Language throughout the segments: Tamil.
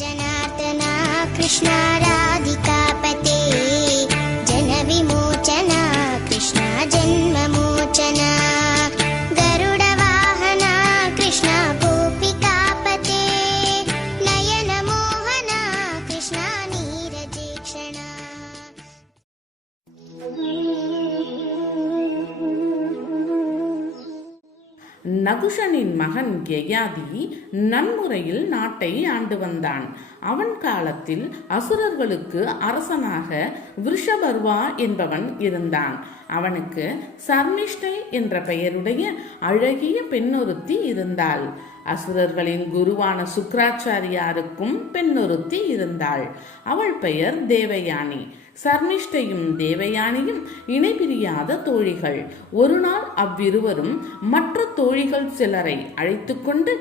जनार्दना कृष्ण राधिकापते जन विमोचना कृष्ण जन्ममोचना गरुड वाहना कृष्ण गोपिकापते नयन मोहना कृष्ण नीरजेक्षणा। நகுஷனின் மகன் யயாதி நன்முறையில் நாட்டை ஆண்டு வந்தான். அவன் காலத்தில் அசுரர்களுக்கு அரசனாக விருஷபர்வா என்பவன் இருந்தான். அவனுக்கு சர்மிஷ்டை என்ற பெயருடைய அழகிய பெண்ணொருத்தி இருந்தாள். அசுரர்களின் குருவான சுக்ராச்சாரியாருக்கும் பெண்ணொருத்தி இருந்தாள். அவள் பெயர் தேவயானி. சர்மிஷ்டையும் தேவயானியும் இணைபிரியாத தோழிகள். ஒரு நாள் அவ்விருவரும் மற்ற தோழிகள் சிலரை அழைத்து கொண்டு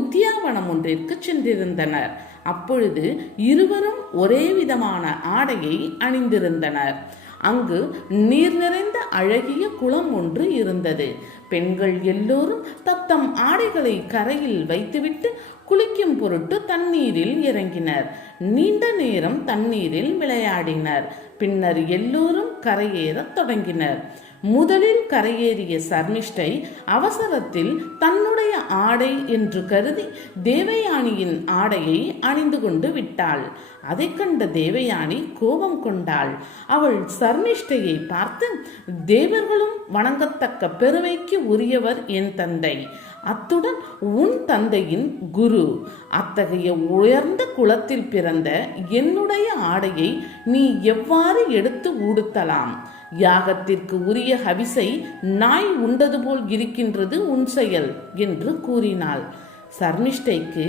உத்தியாவனம் ஒன்றிற்கு சென்றிருந்தனர். அப்பொழுது இருவரும் ஒரே விதமான ஆடையை அணிந்திருந்தனர். அங்கு நீர் நிறைந்த அழகிய குளம் ஒன்று இருந்தது. பெண்கள் எல்லோரும் தத்தம் ஆடைகளை கரையில் வைத்துவிட்டு குளிக்கும் பொருட்டு தண்ணீரில் இறங்கினர். நீண்ட நேரம் தண்ணீரில் விளையாடினர். பின்னர் எல்லோரும் கரையேறத் தொடங்கினர். முதலில் கரையேறிய சர்மிஷ்டை அவசரத்தில் தன்னுடைய ஆடை என்று கருதி தேவயானியின் ஆடையை அணிந்து கொண்டு விட்டாள். அதை கண்ட தேவயானி கோபம் கொண்டாள். அவள் சர்மிஷ்டையை பார்த்து, தேவர்களும் வணங்கத்தக்க பெருமைக்கு உரியவர் என் தந்தை, அத்துடன் உன் தந்தையின் குரு. அத்தகைய உயர்ந்த குலத்தில் பிறந்த என்னுடைய ஆடையை நீ எவ்வாறு எடுத்து உடுத்தலாம்? யாகத்திற்கு உரிய ஹவிசை நாய் உண்டது போல் இருக்கின்றது உன் செயல் என்று கூறினாள். சர்மிஷ்டைக்கு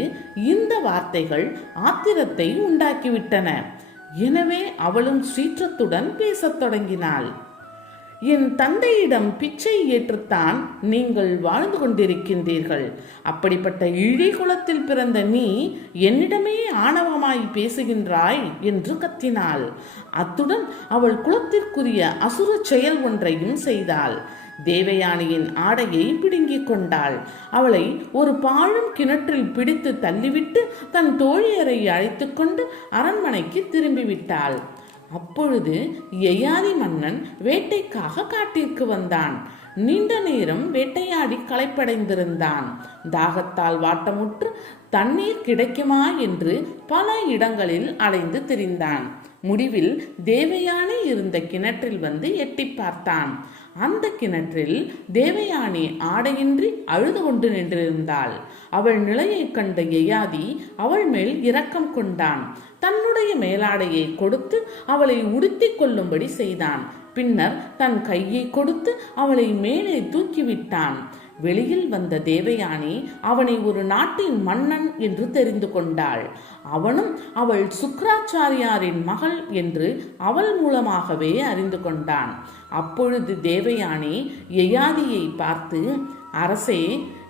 இந்த வார்த்தைகள் ஆத்திரத்தை உண்டாக்கிவிட்டன. எனவே அவளும் சீற்றத்துடன் பேசத் தொடங்கினாள். என் தந்தையிடம் பிச்சை ஏற்றுத்தான் நீங்கள் வாழ்ந்து கொண்டிருக்கின்றீர்கள். அப்படிப்பட்ட இழி குலத்தில் பிறந்த நீ என்னிடமே ஆணவமாய் பேசுகின்றாய் என்று கத்தினாள். அத்துடன் அவள் குலத்திற்குரிய அசுர செயல் ஒன்றையும் செய்தாள். தேவயானியின் ஆடையை பிடுங்கிக் கொண்டாள். அவளை ஒரு பாழும் கிணற்றில் பிடித்து தள்ளிவிட்டு தன் தோழியரை அழைத்து கொண்டு அரண்மனைக்கு திரும்பிவிட்டாள். அப்பொழுது யயாதி மன்னன் வேட்டைக்காக காட்டிற்கு வந்தான். நீண்ட நேரம் வேட்டையாடி களைப்படைந்திருந்தான். தாகத்தால் வாட்டமுற்று தண்ணீர் கிடைக்குமா என்று பல இடங்களில் அலைந்து திரிந்தான். முடிவில் தேவயானி இருந்த கிணற்றில் வந்து எட்டி பார்த்தான். அந்த கிணற்றில் தேவயானி ஆடையின்றி அழுது கொண்டு நின்றிருந்தாள். அவள் நிலையை கண்ட யயாதி அவள் மேல் இரக்கம் கொண்டான். தன்னுடைய மேலாடையை கொடுத்து அவளை உடுத்தி கொள்ளும்படி செய்தான். பின்னர் தன் கையை கொடுத்து அவளை மேலே தூக்கிவிட்டான். வெளியில் வந்த தேவயானி அவனை ஒரு நாட்டின் மன்னன் என்று தெரிந்து கொண்டாள். அவனும் அவள் சுக்ராச்சாரியாரின் மகள் என்று அவள் மூலமாகவே அறிந்து கொண்டான். அப்பொழுது தேவயானி யயாதியை பார்த்து, அரசே,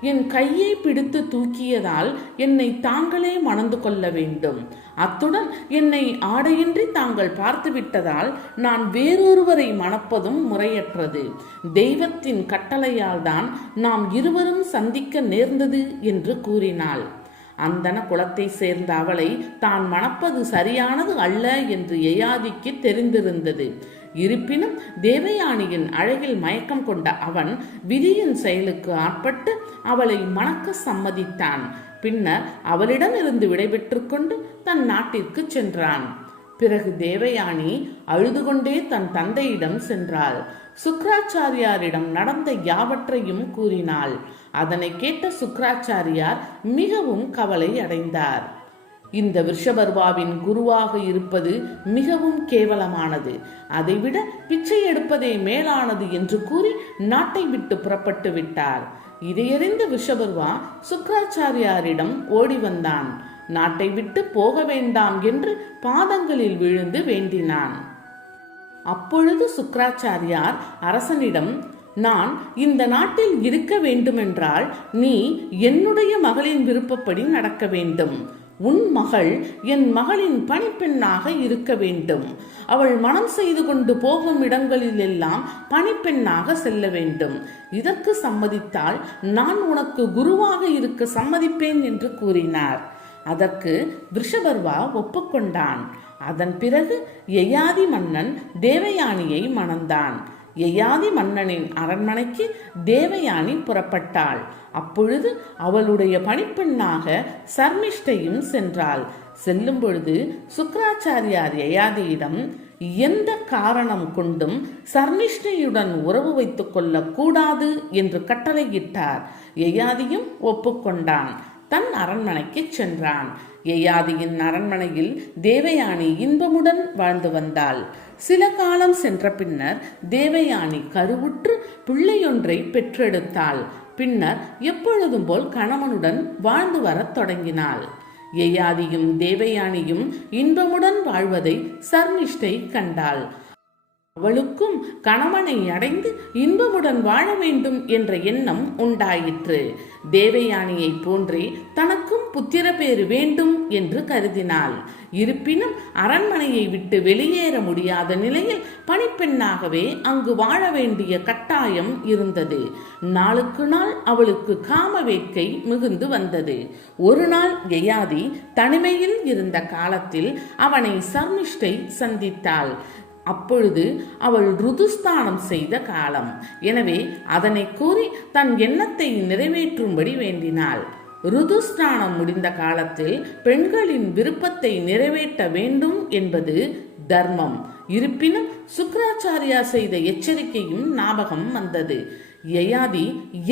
என் கையை பிடித்து தூக்கியதால் என்னை தாங்களே மணந்து கொள்ள வேண்டும். அத்துடன் என்னை ஆடையின்றி தாங்கள் பார்த்து விட்டதால் நான் வேறொருவரை மணப்பதும் முறையற்றது. தெய்வத்தின் கட்டளையால் தான் நாம் இருவரும் சந்திக்க நேர்ந்தது என்று கூறினாள். அந்தன குலத்தை சேர்ந்த அவளை தான் மணப்பது சரியானது அல்ல என்று யயாதிக்கு தெரிந்திருந்தது. இருப்பினும் தேவயானியின் அழகில் மயக்கம் கொண்ட அவன் விதியின் செயலுக்கு ஆட்பட்டு அவளை மணக்க சம்மதித்தான். பின்னர் அவளிடம் இருந்து விடைபெற்று கொண்டு தன் நாட்டிற்கு சென்றான். பிறகு தேவயானி அழுது கொண்டே தன் தந்தையிடம் சென்றாள். சுக்ராச்சாரியாரிடம் நடந்த யாவற்றையும் கூறினாள். அதனை கேட்ட சுக்ராச்சாரியார் மிகவும் கவலை அடைந்தார். இந்த விருஷபர்வாவின் குருவாக இருப்பது மிகவும் கேவலமானது, அதைவிட பிச்சை எடுப்பதே மேலானது என்று கூறி நாட்டை விட்டு புறப்பட்டு விட்டார். இதையறிந்த விருஷபர்வா சுக்ராச்சாரியாரிடம் ஓடி வந்தான். நாட்டை விட்டு போக வேண்டாம் என்று பாதங்களில் விழுந்து வேண்டினான். அப்பொழுது சுக்ராச்சாரியார் அரசனிடம், நான் இந்த நாட்டில் இருக்க வேண்டுமென்றால் நீ என்னுடைய மகளின் விருப்பப்படி நடக்க வேண்டும். உன் மகள் என் மகளின் பணிப்பெண்ணாக இருக்க வேண்டும். அவள் மனம் செய்து கொண்டு போகும் இடங்களில் எல்லாம் பணிப்பெண்ணாக செல்ல வேண்டும். இதற்கு சம்மதித்தால் நான் உனக்கு குருவாக இருக்க சம்மதிப்பேன் என்று கூறினார். அதற்கு விருஷபர்வா ஒப்புக்கொண்டான். அதன் பிறகு யயாதி மன்னன் தேவயானியை மணந்தான். யயாதி மன்னனின் அரண்மனைக்கு தேவயானி புறப்பட்டாள். அப்பொழுது அவளுடைய பணிப்பெண்ணாக சர்மிஷ்டையும் சென்றாள். செல்லும் பொழுது சுக்ராச்சாரியார் யயாதியிடம் எந்த காரணம் கொண்டும் சர்மிஷ்டையுடன் உறவு வைத்துக் கொள்ளக் கூடாது என்று கட்டளையிட்டார். யயாதியும் ஒப்புக்கொண்டான். தன் அரண்மனைக்கு சென்றான். யயாதியின் அரண்மனையில் தேவயானி இன்பமுடன் வாழ்ந்து வந்தாள். சில காலம் சென்ற பின்னர் தேவயானி கருவுற்று பிள்ளையொன்றை பெற்றெடுத்தாள். பின்னர் எப்பொழுதும் போல் கணவனுடன் வாழ்ந்து வரத் தொடங்கினாள். யயாதியும் தேவயானியும் இன்பமுடன் வாழ்வதை சர்மிஷ்டை கண்டாள். அவளுக்கும் கணவனை அடைந்து இன்பமுடன் வாழ வேண்டும் என்ற எண்ணம் உண்டாயிற்று. தேவயானியை போன்றே தனக்கும் புத்திர பேறு வேண்டும் என்று கருதினாள். இருப்பினும் அரண்மனையை விட்டு வெளியேற முடியாத நிலையில் பணிப்பெண்ணாகவே அங்கு வாழ வேண்டிய கட்டாயம் இருந்தது. நாளுக்கு நாள் அவளுக்கு காம வேட்கை மிகுந்து வந்தது. ஒரு நாள் யயாதி தனிமையில் இருந்த காலத்தில் அவனை சர்மிஷ்டை சந்தித்தாள். அப்பொழுது அவள் ருதுஸ்தானம் செய்த காலம். எனவே அதனை கூறி தன் எண்ணத்தை நிறைவேற்றும்படி வேண்டினாள். ருதுஸ்தானம் முடிந்த காலத்தில் பெண்களின் விருப்பத்தை நிறைவேற்ற வேண்டும் என்பது தர்மம். இருப்பினும் சுக்ராச்சாரியா செய்த எச்சரிக்கையும் ஞாபகம் வந்தது. யயாதி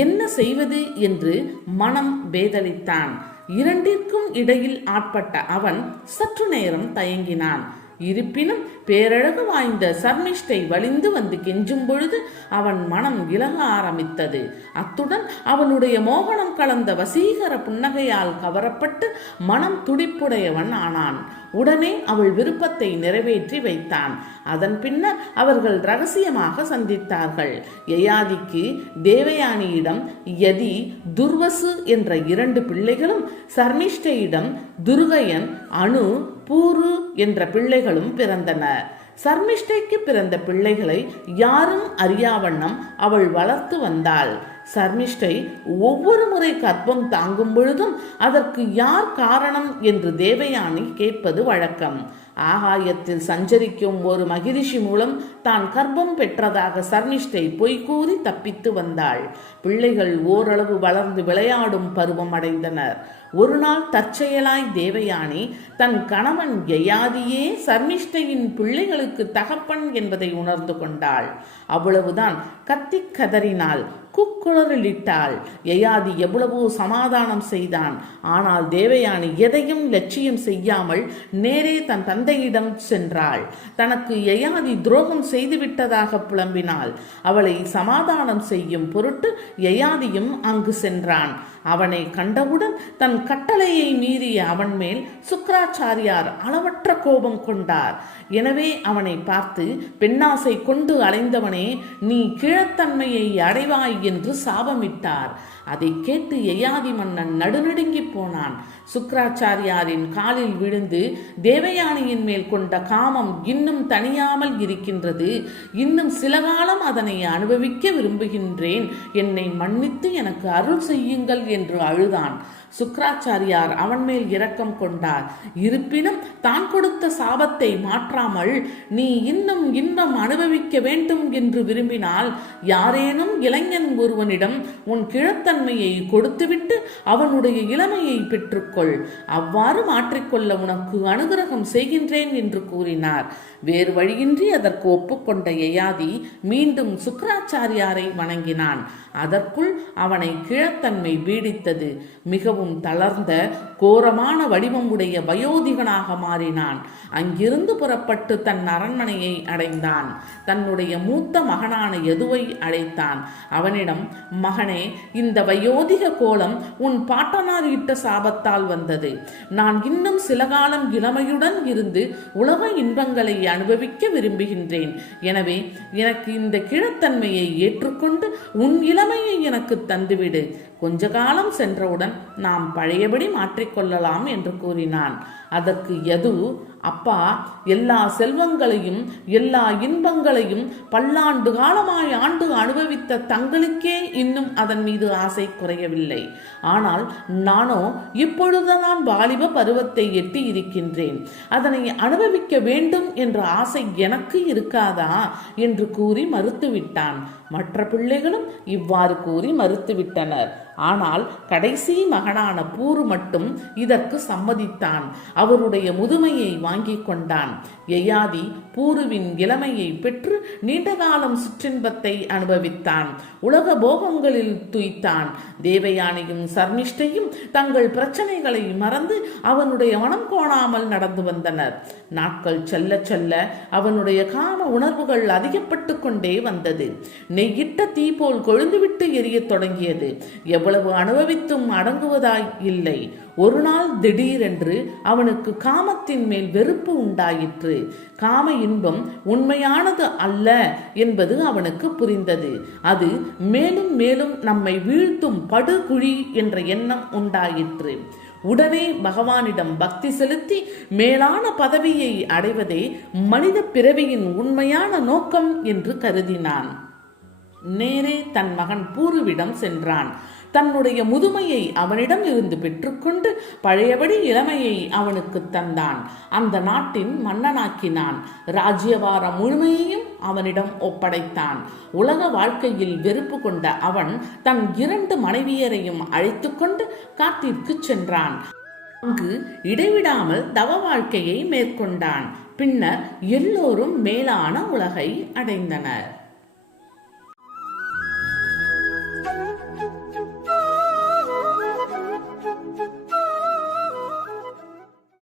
என்ன செய்வது என்று மனம் பேதலித்தான். இரண்டிற்கும் இடையில் ஆட்பட்ட அவன் சற்று நேரம் தயங்கினான். இருப்பினும் பேரழகு வாய்ந்த சர்மிஷ்டை வலிந்து வந்து கெஞ்சும் பொழுது அவன் மனம் இலக ஆரம்பித்தது. அத்துடன் அவளுடைய மோகனம் கலந்த வசீகர புன்னகையால் கவரப்பட்டு மனம் துடிப்புடையவன் ஆனான். உடனே அவள் விருப்பத்தை நிறைவேற்றி வைத்தான். அதன் பின்னர் அவர்கள் ரகசியமாக சந்தித்தார்கள். யயாதிக்கு தேவயானியிடம் யதி, துர்வசு என்ற 2 பிள்ளைகளும், சர்மிஷ்டையிடம் துர்கயன், அணு, பூரு என்ற பிள்ளைகளும் பிறந்தனர். சர்மிஷ்டைக்கு பிறந்த பிள்ளைகளை யாரும் அறியாவண்ணம் அவள் வளர்த்து வந்தாள். சர்மிஷ்டை ஒவ்வொரு முறை கர்ப்பம் தாங்கும் பொழுதும் அதற்கு யார் காரணம் என்று தேவயானி கேட்பது வழக்கம். ஆகாயத்தில் சஞ்சரிக்கும் ஒரு மகிரிஷி மூலம் தான் கர்ப்பம் பெற்றதாக சர்மிஷ்டை பொய்கூறி தப்பித்து வந்தாள். பிள்ளைகள் ஓரளவு வளர்ந்து விளையாடும் பருவம் அடைந்தனர். ஒரு நாள் தற்செயலாய் தேவயானி தன் கணவன் யயாதியே சர்மிஷ்டையின் பிள்ளைகளுக்கு தகப்பன் என்பதை உணர்ந்து கொண்டாள். அவ்வளவுதான், கத்தி கதறினாள், குக்குழலிட்டாள். யயாதி எவ்வளவோ சமாதானம் செய்தான். ஆனால் தேவயானி எதையும் லட்சியம் செய்யாமல் நேரே தன் தந்தையிடம் சென்றாள். தனக்கு யயாதி துரோகம் செய்துவிட்டதாக புலம்பினாள். அவளை சமாதானம் செய்யும் பொருட்டு யயாதியும் அங்கு சென்றான். அவனை கண்டவுடன் தன் கட்டளையை மீறிய அவன் மேல் சுக்ராச்சாரியார் அளவற்ற கோபம் கொண்டார். எனவே அவனை பார்த்து, பெண்ணாசை கொண்டு அலைந்தவனே, நீ கீழத்தன்மையை அடைவாய் என்று சாபமிட்டார். அதை கேட்டு யயாதி மன்னன் நடுநடுங்கி போனான். சுக்ராச்சாரியாரின் காலில் விழுந்து, தேவயானியின் மேல் கொண்ட காமம் இன்னும் தணியாமல் இருக்கின்றது. இன்னும் சில காலம் அதனை அனுபவிக்க விரும்புகின்றேன். என்னை மன்னித்து எனக்கு அருள் செய்யுங்கள் என்று அழுதான். சுக்ராச்சாரியார் அவன் மேல் இரக்கம் கொண்டார். இருப்பினும் தான் கொடுத்த சாபத்தை மாற்றாமல், நீ இன்னும் இன்பம் அனுபவிக்க வேண்டும் என்று விரும்பினால் யாரேனும் இளைஞன் ஒருவனிடம் உன் கிழத்தன்மையை கொடுத்துவிட்டு அவனுடைய இளமையை பெற்றுக்கொள். அவ்வாறு மாற்றிக்கொள்ள உனக்கு அனுகிரகம் செய்கின்றேன் என்று கூறினார். வேறு வழியின்றி அதற்கு ஒப்புக்கொண்ட யயாதி மீண்டும் சுக்ராச்சாரியாரை வணங்கினான். அதற்குள் அவனை கிழத்தன்மை பீடித்தது. மிகவும் தளர்ந்த கோரமான வடிவம் உடைய வயோதிகனாக மாறினான். அங்கிருந்து புறப்பட்டு தன் அரண்மனையை அடைந்தான். தன்னுடைய மூத்த மகனான யதுவை அழைத்தான். அவனிடம், மகனே, இந்த வயோதிக கோலம் உன் பாட்டனார் இட்ட சாபத்தால் வந்தது. நான் இன்னும் சில காலம் இளமையுடன் இருந்து உலக இன்பங்களை அனுபவிக்க விரும்புகின்றேன். எனவே எனக்கு இந்த கிழத்தன்மையை ஏற்றுக்கொண்டு உன் இளமையை எனக்கு தந்துவிடு. கொஞ்ச காலம் சென்றவுடன் நாம் பழையபடி மாற்றிக்கொள்ளலாம் என்று கூறினான். அதற்கு யது, அப்பா, எல்லா செல்வங்களையும் எல்லா இன்பங்களையும் பல்லாண்டு காலமாய் ஆண்டு அனுபவித்த தங்களுக்கே இன்னும் அதன் மீது ஆசை குறையவில்லை. ஆனால் நானோ இப்பொழுதுதான் வாலிப பருவத்தை எட்டி இருக்கின்றேன். அதனை அனுபவிக்க வேண்டும் என்ற ஆசை எனக்கு இருக்காதா என்று கூறி மறுத்துவிட்டான். மற்ற பிள்ளைகளும் இவ்வாறு கூறி மறுத்துவிட்டனர். ஆனால் கடைசி மகனான பூரு மட்டும் இதற்கு சம்மதித்தான். அவருடைய முதுமையை வாங்கி கொண்டான். யயாதி பூருவின் இளமையை பெற்று நீண்ட காலம் சிற்றின்பத்தை அனுபவித்தான். உலக போகங்களில் துய்த்தான். தேவயானியும் சர்மிஷ்டையும் தங்கள் பிரச்சனைகளை மறந்து அவனுடைய மனம் கோணாமல் நடந்து வந்தனர். நாட்கள் செல்ல செல்ல அவனுடைய காம உணர்வுகள் அதிகப்பட்டு கொண்டே வந்தது. நெய்யிட்ட தீ போல் கொழுந்துவிட்டு எரியத் தொடங்கியது. எவ்வளவு அனுபவித்தும் அடங்குவதாய் இல்லை. ஒரு நாள் திடீரென்று அவனுக்கு காமத்தின் மேல் வெறுப்பு உண்டாயிற்று. காம இன்பம் உண்மையானது அல்ல என்பது அவனுக்கு புரிந்தது. அது மேலும் மேலும் நம்மை வீழ்த்தும் படுகுழி என்ற எண்ணம் உண்டாயிற்று. உடனே பகவானிடம் பக்தி செலுத்தி மேலான பதவியை அடைவதே மனித பிறவியின் உண்மையான நோக்கம் என்று கருதினான். நேரே தன் மகன் பூருவிடம் சென்றான். தன்னுடைய முதுமையை அவனிடம் இருந்து பெற்றுக்கொண்டு பழையபடி இளமையை அவனுக்கு தந்தான். அந்த நாட்டின் மன்னனாக்கினான். ராஜ்யபாரம் முழுமையையும் அவனிடம் ஒப்படைத்தான். உலக வாழ்க்கையில் வெறுப்பு கொண்ட அவன் தன் 2 மனைவியரையும் அழைத்து கொண்டு காட்டிற்கு சென்றான். அங்கு இடைவிடாமல் தவ வாழ்க்கையை மேற்கொண்டான். பின்னர் எல்லோரும் மேலான உலகை அடைந்தனர்.